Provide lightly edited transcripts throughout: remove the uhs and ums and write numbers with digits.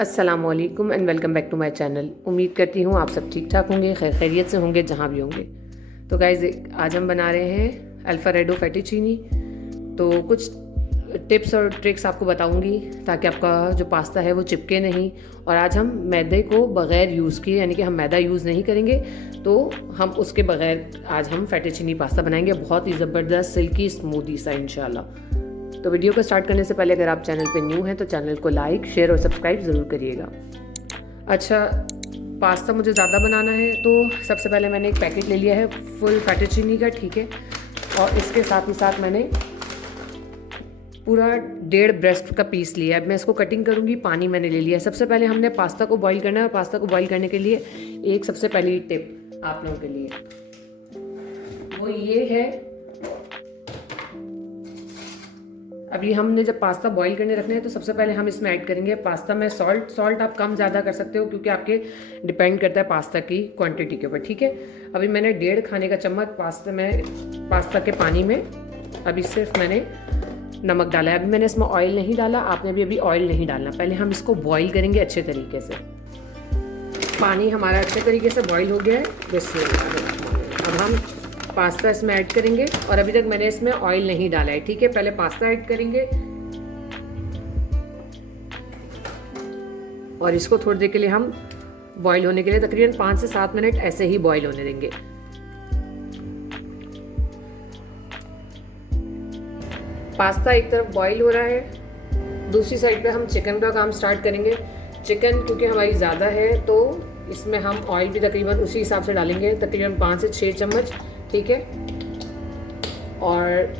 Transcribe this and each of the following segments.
अस्सलामुअलैकुम and welcome back to my channel. उम्मीद करती हूँ आप सब ठीक ठाक होंगे, खैर खैरियत से होंगे जहाँ भी होंगे। तो गाइज़ आज हम बना रहे हैं अल्फारेडो फेटिचीनी। तो कुछ टिप्स और ट्रिक्स आपको बताऊंगी ताकि आपका जो पास्ता है वो चिपके नहीं। और आज हम मैदे को बग़ैर यूज़ किए, यानी कि हम मैदा यूज़ नहीं करेंगे, तो हम उसके बग़ैर आज हम फेटिचीनी पास्ता बनाएंगे। बहुत ही ज़बरदस्त सिल्की स्मूदी सा इंशाल्लाह। तो वीडियो को स्टार्ट करने से पहले अगर आप चैनल पे न्यू हैं तो चैनल को लाइक, शेयर और सब्सक्राइब ज़रूर करिएगा। अच्छा, पास्ता मुझे ज़्यादा बनाना है तो सबसे पहले मैंने एक पैकेट ले लिया है फुल फेटिचीनी का, ठीक है। और इसके साथ ही साथ मैंने पूरा 1.5 ब्रेस्ट का पीस लिया है। अब मैं इसको कटिंग करूँगी। पानी मैंने ले लिया है। सबसे पहले हमने पास्ता को बॉईल करना है। पास्ता को बॉईल करने के लिए एक सबसे पहली टिप आप लोगों के लिए वो ये है, अभी हमने जब पास्ता बॉईल करने रखना है तो सबसे पहले हम इसमें ऐड करेंगे पास्ता में सॉल्ट आप कम ज़्यादा कर सकते हो क्योंकि आपके डिपेंड करता है पास्ता की क्वांटिटी के ऊपर, ठीक है। अभी मैंने 1.5 खाने का चम्मच पास्ता के पानी में अभी सिर्फ मैंने नमक डाला है। अभी मैंने इसमें ऑयल नहीं डाला, आपने भी अभी ऑयल नहीं डालना। पहले हम इसको बॉईल करेंगे अच्छे तरीके से। पानी हमारा अच्छे तरीके से बॉईल हो गया है। बिस्मिल्लाह। अब हम पास्ता इसमें ऐड करेंगे और अभी तक मैंने इसमें ऑयल नहीं डाला है, ठीक है। पहले पास्ता ऐड करेंगे और इसको थोड़ी देर के लिए हम बॉईल होने के लिए तकरीबन 5 से 7 मिनट ऐसे ही बॉईल होने देंगे। पास्ता एक तरफ बॉईल हो रहा है, दूसरी साइड पे हम चिकन का काम स्टार्ट करेंगे। चिकन क्योंकि हमारी ज़्यादा है तो इसमें हम ऑयल भी तकरीबन उसी हिसाब से डालेंगे, तकरीबन 5 से 6 चम्मच, ठीक है। और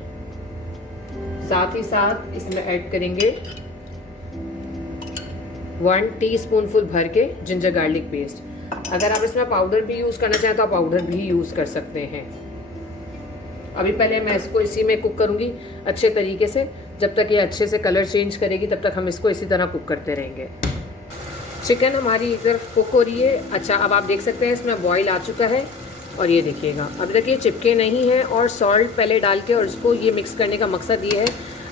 साथ ही साथ इसमें ऐड करेंगे 1 टीस्पूनफुल भर के जिंजर गार्लिक पेस्ट। अगर आप इसमें पाउडर भी यूज़ करना चाहें तो आप पाउडर भी यूज़ कर सकते हैं। अभी पहले मैं इसको इसी में कुक करूँगी अच्छे तरीके से। जब तक ये अच्छे से कलर चेंज करेगी तब तक हम इसको इसी तरह कुक करते रहेंगे। चिकन हमारी एक तरफ कुक हो रही है। अच्छा, अब आप देख सकते हैं इसमें बॉईल आ चुका है और ये देखिएगा अभी तक ये चिपके नहीं है। और सॉल्ट पहले डाल के और इसको ये मिक्स करने का मकसद ये है,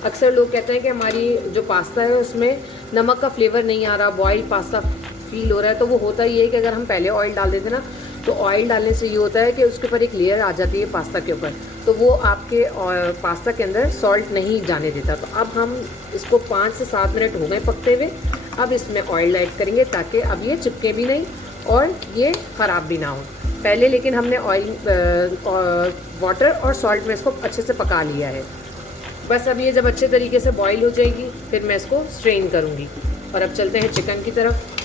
अक्सर लोग कहते हैं कि हमारी जो पास्ता है उसमें नमक का फ्लेवर नहीं आ रहा, बॉयल पास्ता फील हो रहा है। तो वो होता ही है कि अगर हम पहले ऑयल डाल देते ना तो ऑयल डालने से ये होता है कि उसके ऊपर एक लेयर आ जाती है पास्ता के ऊपर, तो वो आपके पास्ता के अंदर सॉल्ट नहीं जाने देता। तो अब हम इसको 5 से 7 मिनट हो गए पकते हुए। अब इसमें ऑयल ऐड करेंगे ताकि अब ये चिपके भी नहीं और ये ख़राब भी ना हो। पहले लेकिन हमने वाटर और सॉल्ट में इसको अच्छे से पका लिया है। बस अब ये जब अच्छे तरीके से बॉईल हो जाएगी फिर मैं इसको स्ट्रेन करूँगी। और अब चलते हैं चिकन की तरफ।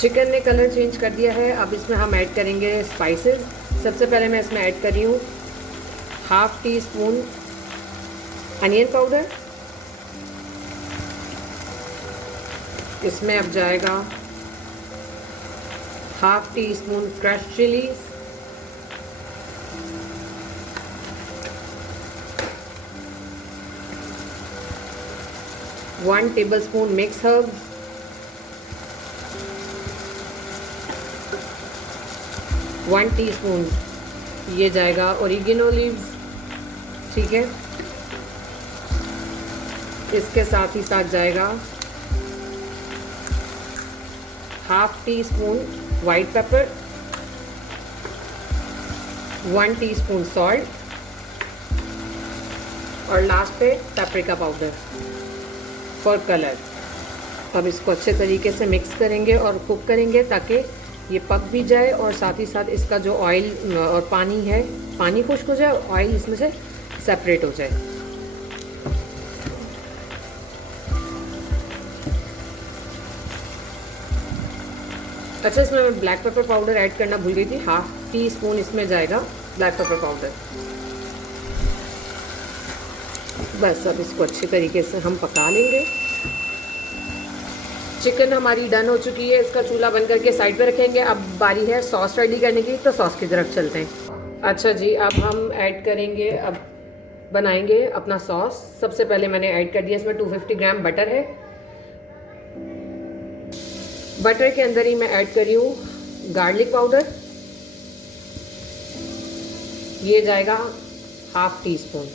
चिकन ने कलर चेंज कर दिया है। अब इसमें हम ऐड करेंगे स्पाइसेस। सबसे पहले मैं इसमें ऐड कर रही हूँ 1/2 टीस्पून अनियन पाउडर। इसमें अब जाएगा 1/2 teaspoon crush chillies, 1 tablespoon mix herbs, 1 teaspoon ये जाएगा ओरिगेनो लीव्स, ठीक है। इसके साथ ही साथ जाएगा 1/2 teaspoon white paper, 1 teaspoon salt और लास्ट पे पेपरिका पाउडर फॉर कलर। अब इसको अच्छे तरीके से मिक्स करेंगे और कुक करेंगे ताकि ये पक भी जाए और साथ ही साथ इसका जो ऑयल और पानी है, पानी खुश्क हो जाए, ऑयल इसमें से सेपरेट हो जाए। अच्छा, इसमें मैं ब्लैक पेपर पाउडर ऐड करना भूल गई थी। 1/2 टीस्पून इसमें जाएगा ब्लैक पेपर पाउडर। बस अब इसको अच्छी तरीके से हम पका लेंगे। चिकन हमारी डन हो चुकी है। इसका चूल्हा बंद करके साइड पे रखेंगे। अब बारी है सॉस रेडी करने की, तो सॉस की तरफ चलते हैं। अच्छा जी, अब हम ऐड करेंगे, अब बनाएंगे अपना सॉस। सबसे पहले मैंने ऐड कर दिया, इसमें 250 ग्राम बटर है। बटर के अंदर ही मैं ऐड कर रही हूँ गार्लिक पाउडर, ये जाएगा 1/2 टीस्पून।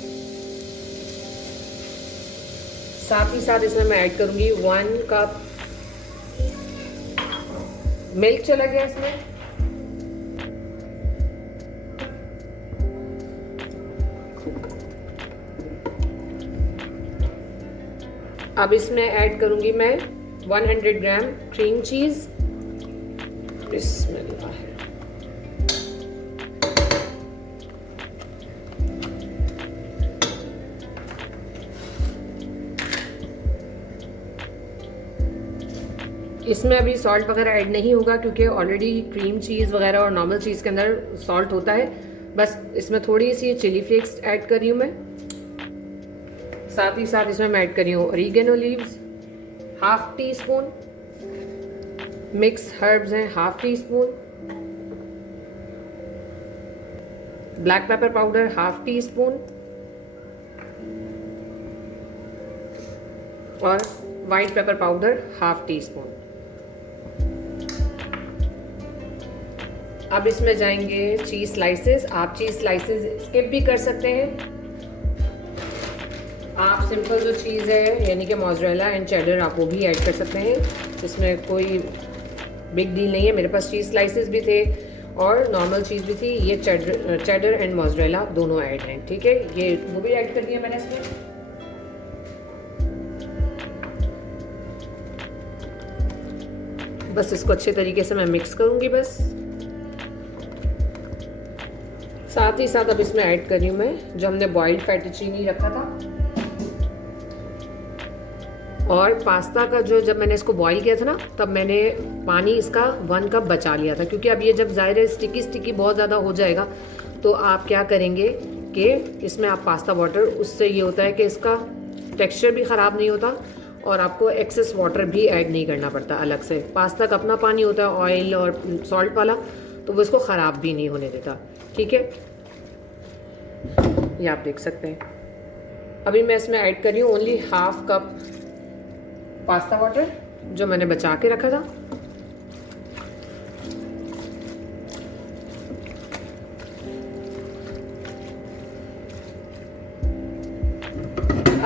साथ ही साथ इसमें मैं ऐड करूँगी 1 कप मिल्क चला गया इसमें। अब इसमें ऐड करूंगी मैं 100 ग्राम क्रीम चीज। बिस्मिल्लाह। इसमें अभी सॉल्ट वगैरह ऐड नहीं होगा क्योंकि ऑलरेडी क्रीम चीज़ वगैरह और नॉर्मल चीज़ के अंदर सॉल्ट होता है। बस इसमें थोड़ी सी चिली फ्लेक्स ऐड कर रही हूँ मैं। साथ ही साथ इसमें मैं ऐड कर रही हूँ oregano leaves 1/2 teaspoon, mix herbs हैं 1/2 teaspoon, black pepper powder 1/2 teaspoon और वाइट पेपर पाउडर 1/2 टीस्पून। अब इसमें जाएंगे चीज़ स्लाइसेस। आप चीज़ स्लाइसेस स्किप भी कर सकते हैं। आप सिंपल जो चीज़ है यानी कि मोज़रेला एंड चेडर आप वो भी ऐड कर सकते हैं, इसमें कोई बिग डील नहीं है। मेरे पास चीज़ स्लाइसेस भी थे और नॉर्मल चीज़ भी थी। ये चेडर एंड मोज़रेला दोनों ऐड हैं, ठीक है। ये वो भी ऐड कर दिया मैंने इसमें। बस इसको अच्छे तरीके से मैं मिक्स करूँगी बस। साथ ही साथ अब इसमें ऐड कर रही हूँ मैं जो हमने बॉइल्ड फेटुचीनी रखा था और पास्ता का जो जब मैंने इसको बॉईल किया था ना तब मैंने पानी इसका 1 कप बचा लिया था, क्योंकि अब ये जब ज़ाहिर है स्टिकी बहुत ज़्यादा हो जाएगा तो आप क्या करेंगे कि इसमें आप पास्ता वाटर, उससे ये होता है कि इसका टेक्सचर भी ख़राब नहीं होता और आपको एक्सेस वाटर भी ऐड नहीं करना पड़ता अलग से। पास्ता का अपना पानी होता है ऑयल और सॉल्ट वाला, तो वो इसको ख़राब भी नहीं होने देता, ठीक है। ये आप देख सकते हैं। अभी मैं इसमें ऐड कर रही हूँ ओनली 1/2 कप पास्ता वाटर जो मैंने बचा के रखा था।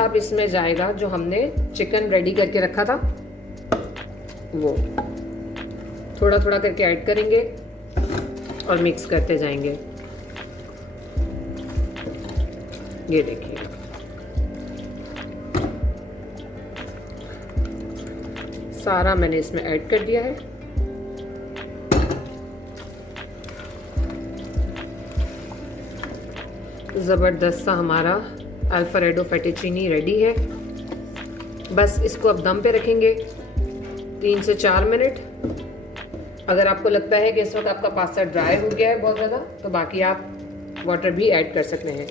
अब इसमें जाएगा जो हमने चिकन रेडी करके रखा था, वो थोड़ा थोड़ा करके ऐड करेंगे और मिक्स करते जाएंगे। ये देखिए सारा मैंने इसमें ऐड कर दिया है। ज़बरदस्त सा हमारा अल्फ्रेडो फेटुचीनी रेडी है। बस इसको अब दम पे रखेंगे 3 से 4 मिनट। अगर आपको लगता है कि इस वक्त आपका पास्ता ड्राई हो गया है बहुत ज़्यादा, तो बाकी आप वाटर भी ऐड कर सकते हैं।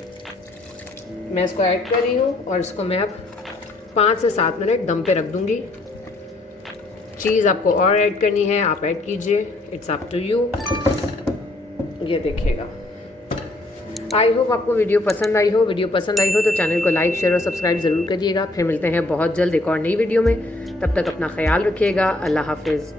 मैं इसको ऐड कर रही हूँ और इसको मैं अब 5 से 7 मिनट दम पे रख दूँगी। चीज़ आपको और ऐड करनी है आप ऐड कीजिए, इट्स अप टू यू। ये देखिएगा। आई होप आपको वीडियो पसंद आई हो। वीडियो पसंद आई हो तो चैनल को लाइक शेयर और सब्सक्राइब ज़रूर करिएगा। फिर मिलते हैं बहुत जल्द एक और नई वीडियो में। तब तक अपना ख्याल रखिएगा। अल्लाह हाफिज़।